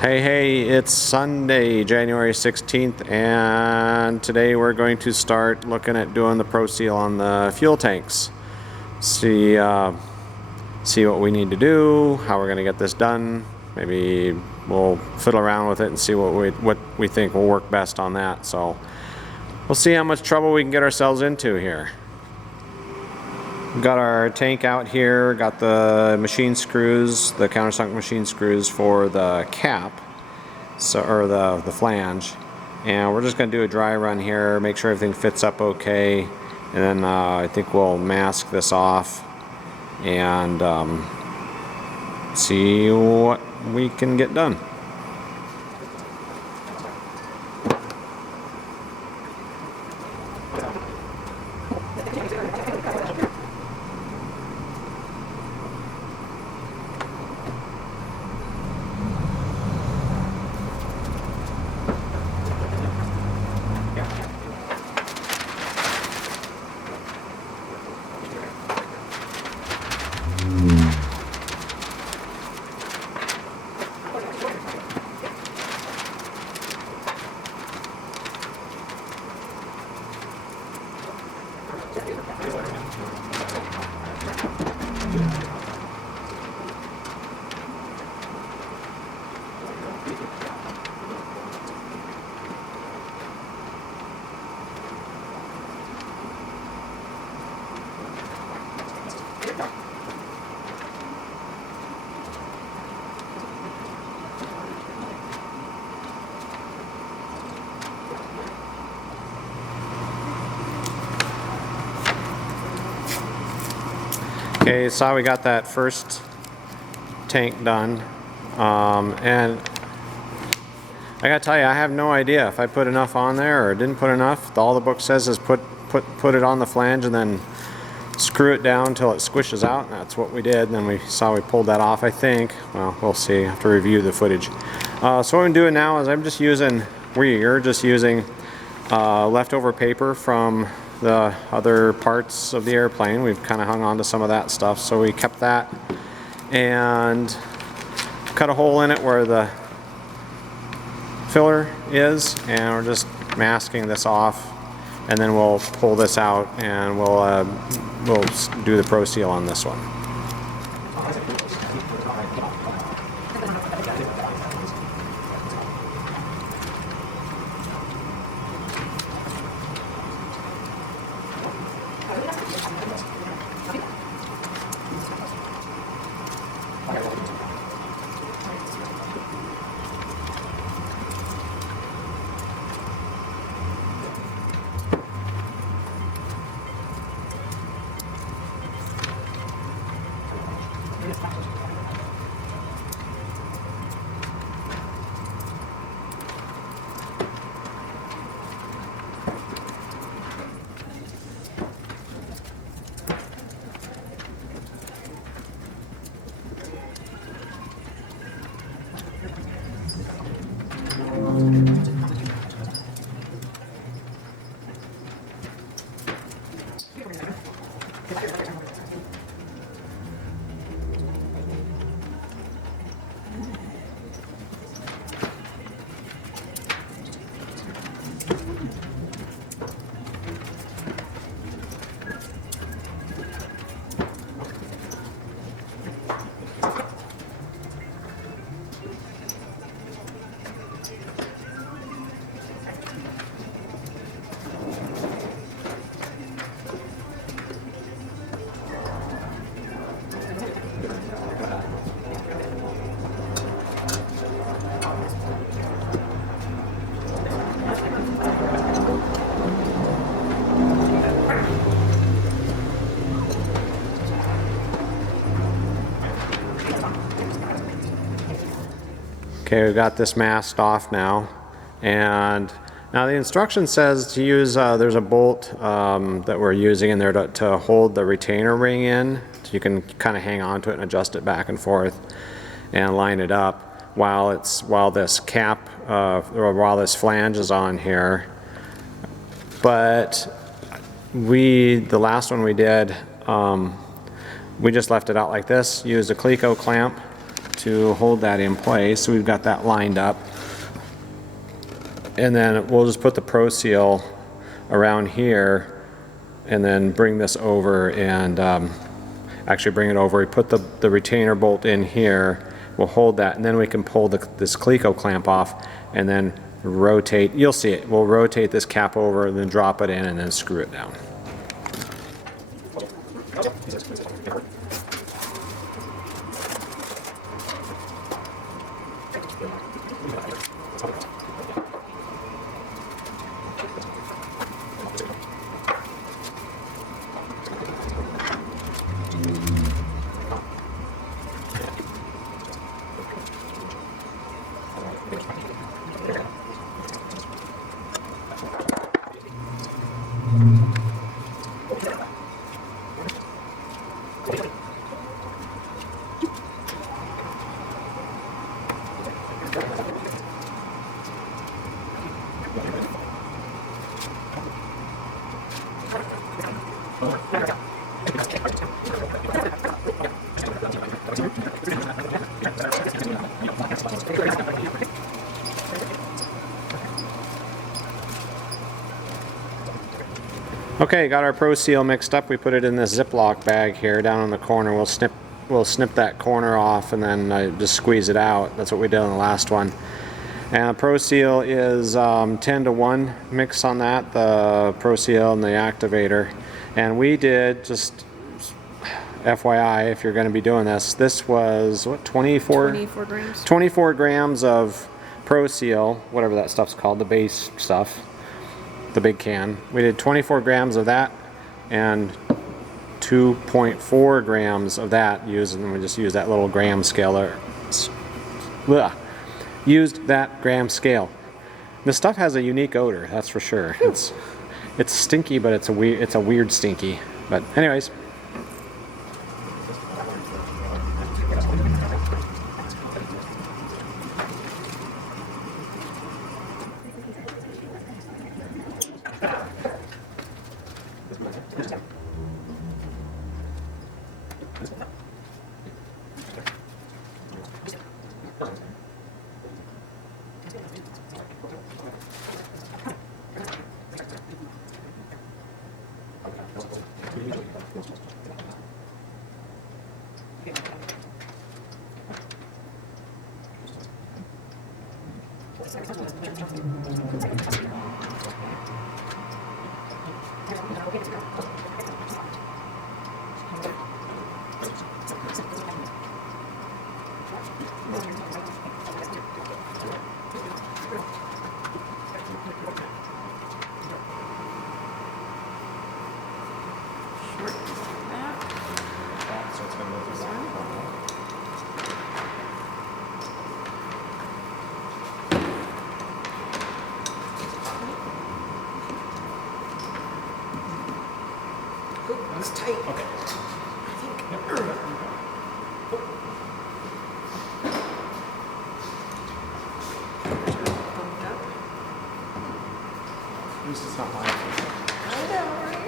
Hey, it's Sunday, January 16th, and today we're going to start looking at doing the ProSeal on the fuel tanks. See what we need to do, how we're going to get this done. Maybe we'll fiddle around with it and see what we think will work best on that. So we'll see how much trouble we can get ourselves into here. We've got our tank out here, got the machine screws, the countersunk machine screws for the cap, or the flange. And we're just going to do a dry run here, make sure everything fits up okay, and then I think we'll mask this off and see what we can get done. Okay, so we got that first tank done, and I gotta tell you, I have no idea if I put enough on there or didn't put enough. All the book says is put it on the flange and then screw it down until it squishes out, and that's what we did. And then we pulled that off, I think. Well, we'll see. I have to review the footage. So what I'm doing now is we're just using leftover paper from the other parts of the airplane. We've kind of hung on to some of that stuff, so we kept that and cut a hole in it where the filler is, and we're just masking this off, and then we'll pull this out and we'll do the ProSeal on this one. Okay, we've got this masked off now, and now the instruction says to use, there's a bolt that we're using in there to hold the retainer ring in, so you can kind of hang on to it and adjust it back and forth and line it up while this cap, or while this flange is on here. But the last one we did, we just left it out like this, used a Cleco clamp to hold that in place. So we've got that lined up. And then we'll just put the ProSeal around here and then bring this over and actually bring it over. We put the retainer bolt in here. We'll hold that, and then we can pull this Cleco clamp off and then rotate. You'll see it. We'll rotate this cap over and then drop it in and then screw it down. Okay, got our ProSeal mixed up. We put it in this Ziploc bag here down in the corner. We'll snip that corner off and then just squeeze it out. That's what we did on the last one. And the ProSeal is 10-to-1 mix on that, the ProSeal and the activator. And we did, just FYI, if you're going to be doing this, this was what, 24 grams? 24 grams of ProSeal, whatever that stuff's called, the base stuff, the big can. We did 24 grams of that and 2.4 grams of that and we just used that little gram scale. Used that gram scale. This stuff has a unique odor, that's for sure. It's stinky, but it's a weird stinky. But anyways. It's tight. Okay. I think. Yep. Bumped up. At least it's not mine. I know, right?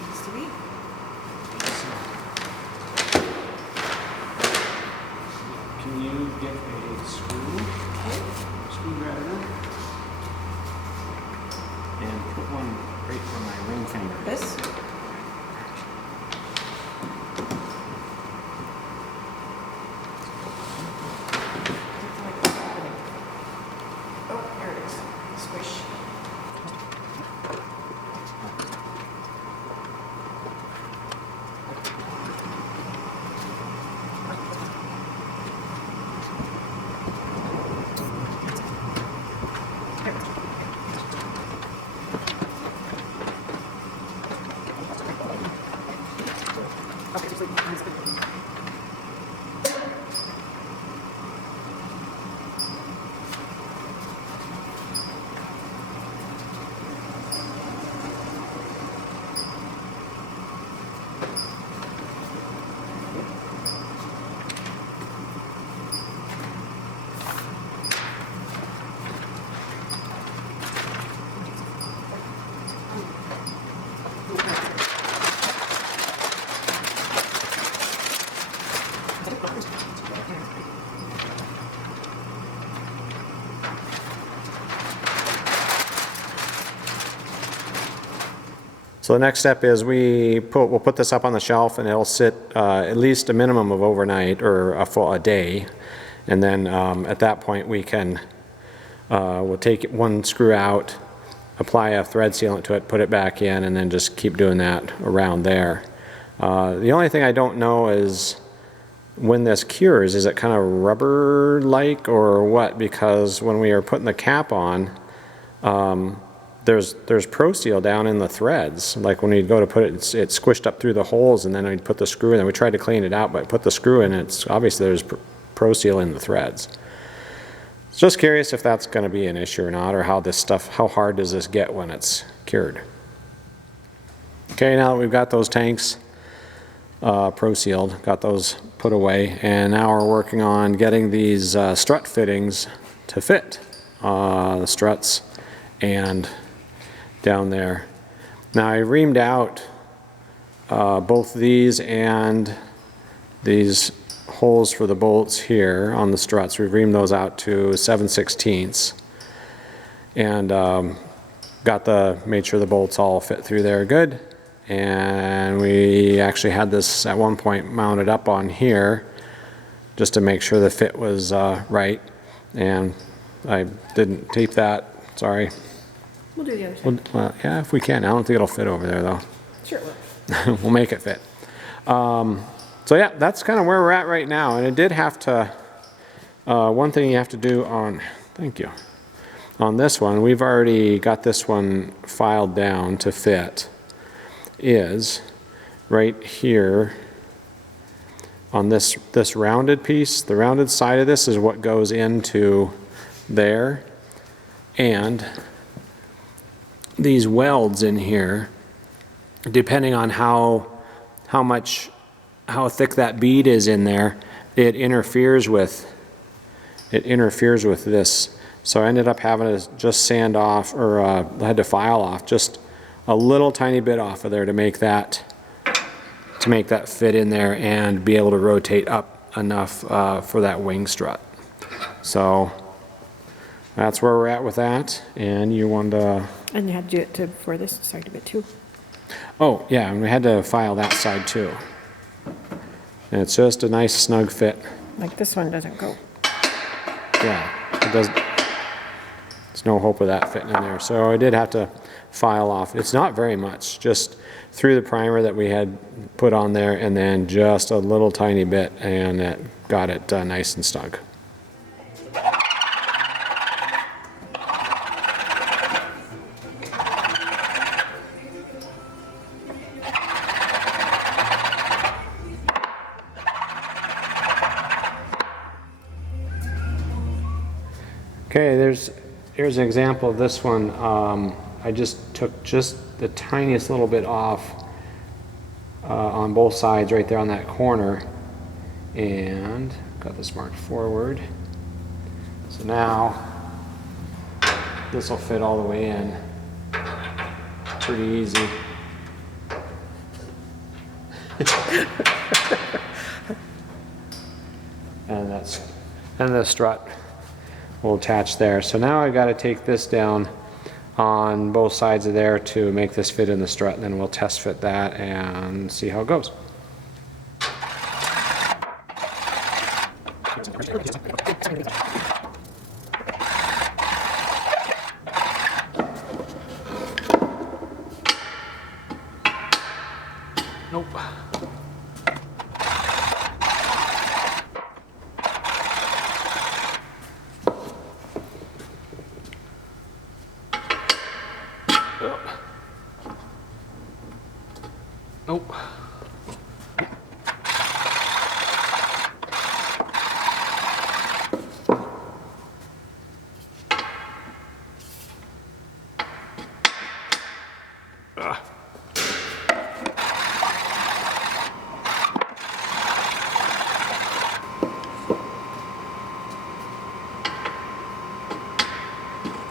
Needs to be. Can you get a screwdriver and put one So the next step is we'll put this up on the shelf, and it'll sit at least a minimum of overnight or a day, and then at that point we can we'll take one screw out, apply a thread sealant to it, put it back in, and then just keep doing that around there. The only thing I don't know is when this cures, is it kind of rubber-like or what? Because when we are putting the cap on, there's ProSeal down in the threads. Like when we go to put it, it's squished up through the holes, and then we put the screw in. And we tried to clean it out, but put the screw in. It's obviously there's ProSeal in the threads. Just curious if that's going to be an issue or not, or how hard does this get when it's cured. Okay, now that we've got those tanks ProSealed, got those put away, and now we're working on getting these strut fittings to fit the struts and down there. Now I reamed out both these and these holes for the bolts here on the struts. We've reamed those out to 7/16 and made sure the bolts all fit through there good. And we actually had this at one point mounted up on here just to make sure the fit was right, and I didn't tape that, sorry. We'll do the other side. Well, yeah, if we can. I don't think it'll fit over there though. Sure it will. We'll make it fit. So yeah, that's kind of where we're at right now, and it did have to, one thing you have to do on, thank you, on this one, we've already got this one filed down to fit, is right here on this rounded piece. The rounded side of this is what goes into there, and these welds in here, depending on how thick that bead is in there, it interferes with this. So I ended up having to just sand off, or I had to file off just a little tiny bit off of there to make that fit in there and be able to rotate up enough for that wing strut. So that's where we're at with that. And you want to... And you had to do it for this side of it too. Oh yeah, and we had to file that side too. And it's just a nice snug fit. Like this one doesn't go. Yeah, it doesn't. There's no hope of that fitting in there. So I did have to file off. It's not very much, just through the primer that we had put on there, and then just a little tiny bit, and it got it nice and snug. Okay, here's an example of this one. I just took just the tiniest little bit off on both sides right there on that corner, and got this marked forward. So now this will fit all the way in pretty easy. And the strut will attach there. So now I got to take this down on both sides of there to make this fit in the strut, and then we'll test fit that and see how it goes. Nope. Nope.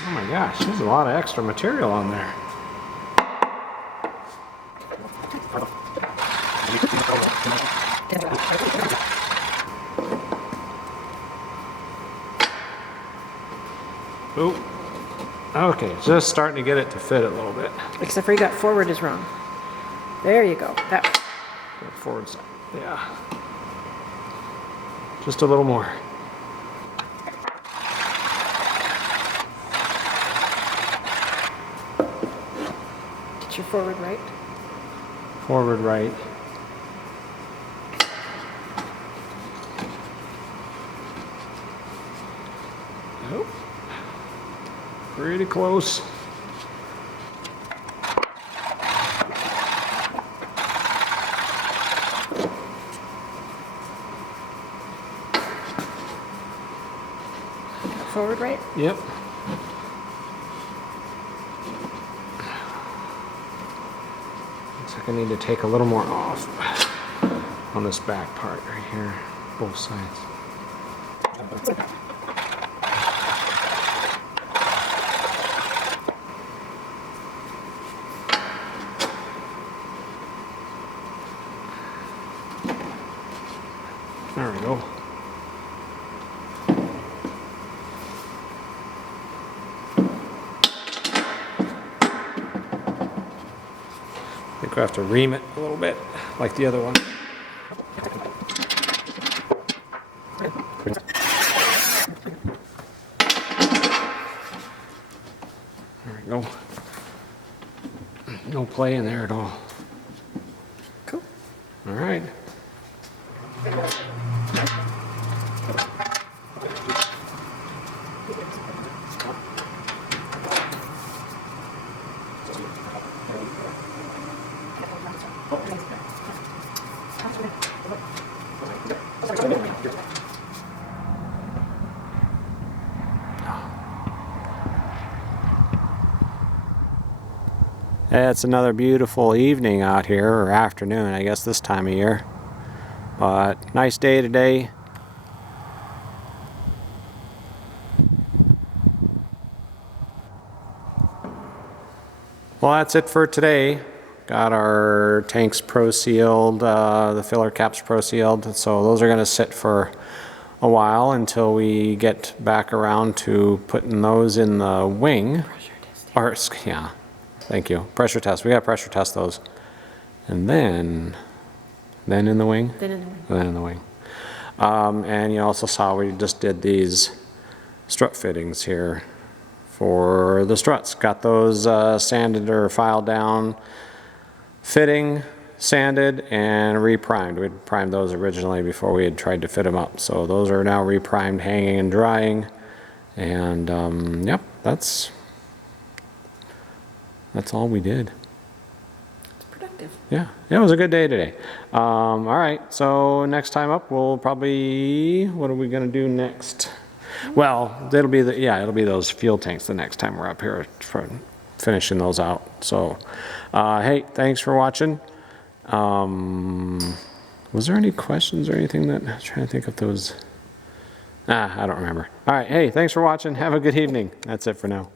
Oh my gosh, there's a lot of extra material on there. Oop. Okay, just starting to get it to fit a little bit. Except for you got forward is wrong. There you go. That. Forward side, yeah. Just a little more. Get your forward right. Forward right. Nope. Pretty close. Forward right. Yep. Looks like I need to take a little more off on this back part right here, both sides. There we go. I think we have to ream it a little bit, like the other one. There we go. No play in there at all. Cool. All right. It's another beautiful evening out here, or afternoon, I guess this time of year. But nice day today. Well, that's it for today. Got our tanks pro-sealed, the filler caps pro-sealed, so those are going to sit for a while until we get back around to putting those in the wing. Or, yeah, thank you. Pressure test. We got to pressure test those. And then in the wing? Then in the wing. Then in the wing. And you also saw we just did these strut fittings here for the struts. Got those sanded or filed down, fitting, sanded, and reprimed. We'd primed those originally before we had tried to fit them up. So those are now reprimed, hanging and drying. And yep, that's all we did. It's productive. Yeah, it was a good day today. All right, so next time up, we'll probably, what are we gonna do next? Well, it'll be those fuel tanks the next time we're up here for finishing those out. So, hey, thanks for watching. Was there any questions or anything that, I'm trying to think if those, I don't remember. All right, hey, thanks for watching. Have a good evening. That's it for now.